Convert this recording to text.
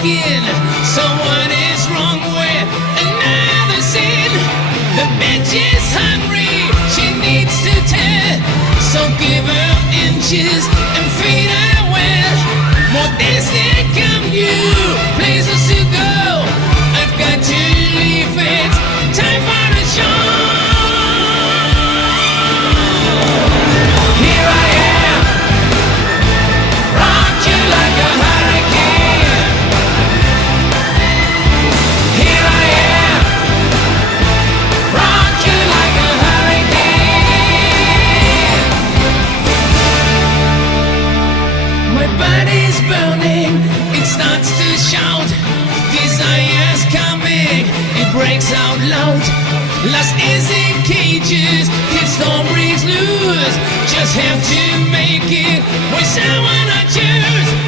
skin. So what is wrong with another sin? The bitch is hungry, she needs to tell. So give her inches and feed her well. More days that come, new places to go. I've got to leave, it's time for a show. Here I am, rock you like a hurricane. Here I am, rock you like a hurricane. My body's burning, it starts to shout. Desire's coming, it breaks out loud. Lost is in cages, his storm breaks loose. Just have to make it with someone I choose.